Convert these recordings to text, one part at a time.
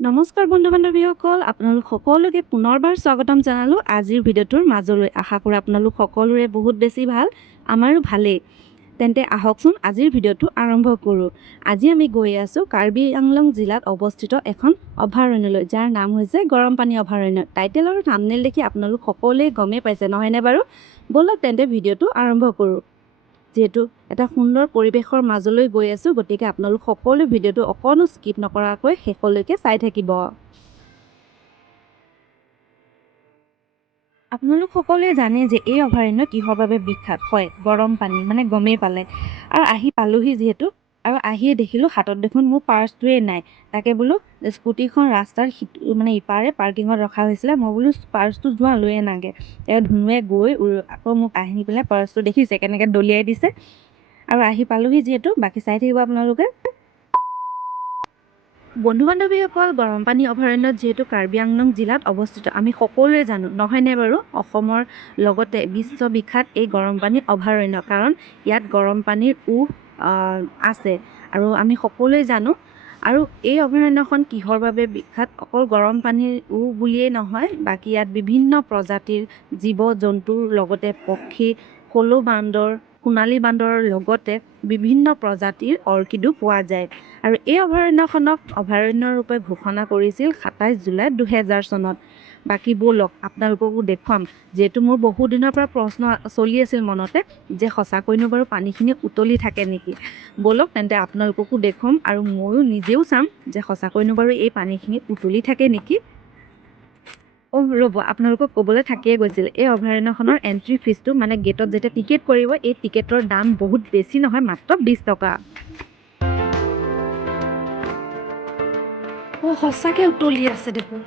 নমস্কাৰ বন্ধু বান্ধৱীসকল, আপোনালোক সকলোকে পুনৰবাৰ স্বাগতম জনালোঁ আজিৰ ভিডিঅ'টোৰ মাজলৈ। আশা কৰোঁ আপোনালোক সকলোৰে বহুত বেছি ভাল, আমাৰো ভালেই। তেন্তে আহকচোন আজিৰ ভিডিঅ'টো আৰম্ভ কৰোঁ। আজি আমি গৈ আছোঁ কাৰ্বি আংলং জিলাত অৱস্থিত এখন অভয়াৰণ্যলৈ, যাৰ নাম হৈছে গৰম পানী অভয়াৰণ্য। টাইটেল আৰু থাম্বনেইল দেখি আপোনালোক সকলোৱে গমেই পাইছে নহয়নে বাৰু? ব'লক তেন্তে ভিডিঅ'টো আৰম্ভ কৰোঁ। যিহেতু এটা সুন্দৰ পৰিৱেশৰ মাজলৈ গৈ আছোঁ, গতিকে আপোনালোক সকলো ভিডিঅ'টো অকণো স্কিপ নকৰাকৈ শেষলৈকে চাই থাকিব। আপোনালোক সকলোৱে জানে যে এই অভয়াৰণ্য কিহৰ বাবে বিখ্যাত। হয়, গৰম পানী, মানে গমেই পালে। আৰু আহি পালোহি যিহেতু, আৰু আহিয়ে দেখিলোঁ হাতত দেখোন মোৰ পাৰ্চটোৱে নাই। তাকে বোলো স্কুটিখন ৰাস্তাৰ ইপাৰে পাৰ্কিঙত ৰখা হৈছিলে। মই বোলো পাৰ্চটো যোৱা লৈ আনাগে। ধুনুৱে গৈ আকৌ মোক আহি পেলাই পাৰ্চটো দেখিছে কেনেকৈ দলিয়াই দিছে। আৰু আহি পালোহি যিহেতু, বাকী চাই থাকিব আপোনালোকে। বন্ধু বান্ধৱীসকল, গৰম পানী অভয়াৰণ্যত যিহেতু কাৰ্বি আংলং জিলাত অৱস্থিত, আমি সকলোৱে জানো নহয়নে বাৰু? অসমৰ লগতে বিশ্ববিখ্যাত এই গৰম পানী অভয়াৰণ্য, কাৰণ ইয়াত গৰম পানীৰ উঁহ আছে আৰু আমি সকলোৱে জানো। আৰু এই অভয়াৰণ্যখন কিহৰ বাবে বিখ্যাত? অকল গৰম পানীৰ উঁহ বুলিয়েই নহয়, বাকী ইয়াত বিভিন্ন প্ৰজাতিৰ জীৱ জন্তুৰ লগতে পক্ষী, হলৌ বান্দৰ, সোণালী বান্দৰৰ লগতে বিভিন্ন প্ৰজাতিৰ অৰ্কিডো পোৱা যায়। আৰু এই অভয়াৰণ্যখনক অভয়াৰণ্যৰূপে ঘোষণা কৰিছিল ২৭ জুলাই ২০০০ চনত। বাকী ব'লক আপোনালোককো দেখুৱাম, যিহেতু মোৰ বহু দিনৰ পৰা প্ৰশ্ন চলি আছিল মনতে যে সঁচাকৈনো বাৰু পানীখিনি উতলি থাকে নেকি। ব'লক তেন্তে আপোনালোককো দেখুৱাম আৰু ময়ো নিজেও চাম যে সঁচাকৈনো বাৰু এই পানীখিনি উতলি থাকে নেকি। ৰ'ব, আপোনালোকক ক'বলৈ থাকিয়ে গৈছিল, এই অভয়াৰণ্যখনৰ এণ্ট্ৰি ফিজটো, মানে গেটত যেতিয়া টিকেট কৰিব, এই টিকেটৰ দাম বহুত বেছি নহয়, মাত্ৰ 20 টকা। সঁচাকৈ উতলি আছে দেখোন।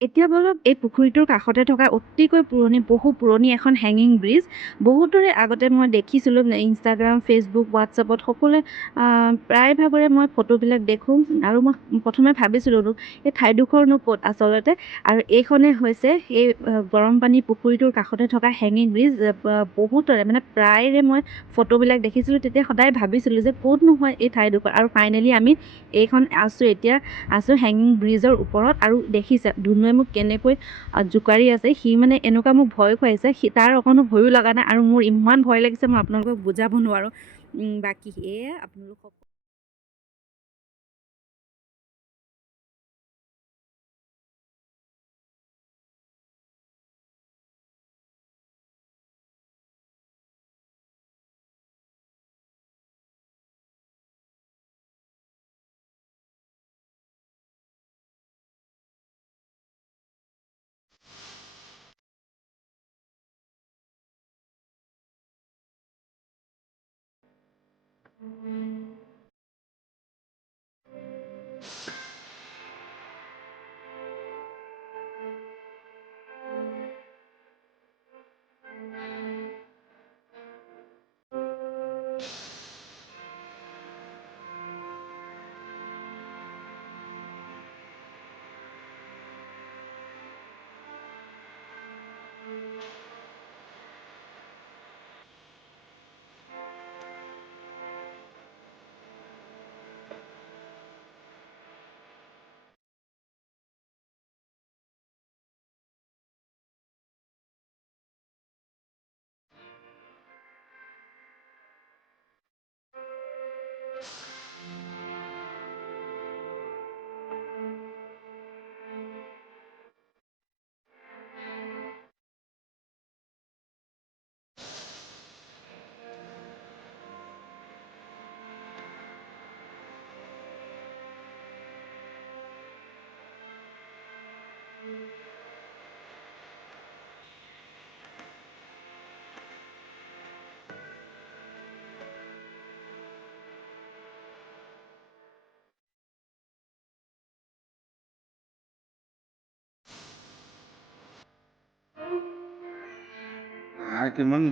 এতিয়া বলক এই পুখুৰীটোৰ কাষতে থকা অতিকৈ বহু পুৰণি এখন হেঙিং ব্ৰিজ। বহুতৰে আগতে মই দেখিছিলোঁ ইনষ্টাগ্ৰাম, ফেচবুক, হোৱাটছএপত সকলোৱে প্ৰায়ভাগৰে মই ফটোবিলাক দেখোঁ। আৰু মই প্ৰথমে ভাবিছিলোঁ এই ঠাইডোখৰনো ক'ত আচলতে। আৰু এইখনেই হৈছে এই গৰম পানী পুখুৰীটোৰ কাষতে থকা হেঙিং ব্ৰিজ। বহুতৰে প্ৰায়ৰে মই ফটোবিলাক দেখিছিলোঁ, তেতিয়া সদায় ভাবিছিলোঁ যে ক'তনো হয় এই ঠাইডোখৰ। আৰু ফাইনেলি আমি এতিয়া আছোঁ হেঙিং ব্ৰিজৰ ওপৰত। আৰু দেখিছে ধুনুৱে মোক কেনেকৈ জোকাৰি আছে, সি এনেকুৱা মোক ভয় খুৱাইছে, তাৰ অকণো ভয়ো লগা নাই। আৰু মোৰ ইমান ভয় লাগিছে, মই আপোনালোকক বুজাব নোৱাৰোঁ। বাকী এয়া আপোনালোকক কিমান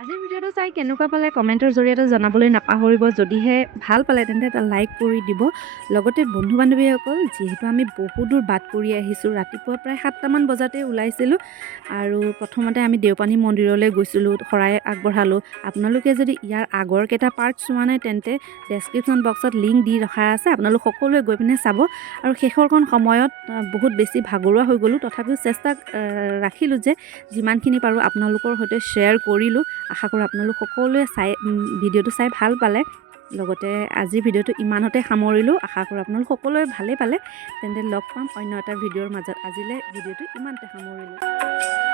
আজিৰ ভিডিঅ'টো চাই কেনেকুৱা পালে কমেণ্টৰ জৰিয়তে জনাবলৈ নাপাহৰিব যদিহে ভাল পালে তেন্তে এটা লাইক কৰি দিব লগতে বন্ধু বান্ধৱীসকল যিহেতু আমি বহু দূৰ বাট কৰি আহিছোঁ ৰাতিপুৱা প্ৰায় 7টামান বজাতে ওলাইছিলোঁ আৰু প্ৰথমতে আমি দেওপানী মন্দিৰলৈ গৈছিলোঁ শৰাই আগবঢ়ালোঁ আপোনালোকে যদি ইয়াৰ আগৰ কেইটা পাৰ্ট চোৱা নাই তেন্তে ডেছক্ৰিপশ্যন বক্সত লিংক দি ৰখা আছে আপোনালোক সকলোৱে গৈ পিনে চাব আৰু শেষৰকণ সময়ত বহুত বেছি ভাগৰুৱা হৈ গ'লোঁ তথাপিও চেষ্টা ৰাখিলোঁ যে যিমানখিনি পাৰোঁ আপোনালোকৰ সৈতে শ্বেয়াৰ কৰিলোঁ আশা কৰোঁ আপোনালোক সকলোৱে ভিডিঅ'টো চাই ভাল পালে লগতে আজিৰ ভিডিঅ'টো ইমানতে সামৰিলোঁ আশা কৰোঁ আপোনালোক সকলোৱে ভালেই পালে তেন্তে লগ পাম অন্য এটা ভিডিঅ'ৰ মাজত আজিলৈ ভিডিঅ'টো ইমানতে সামৰিলোঁ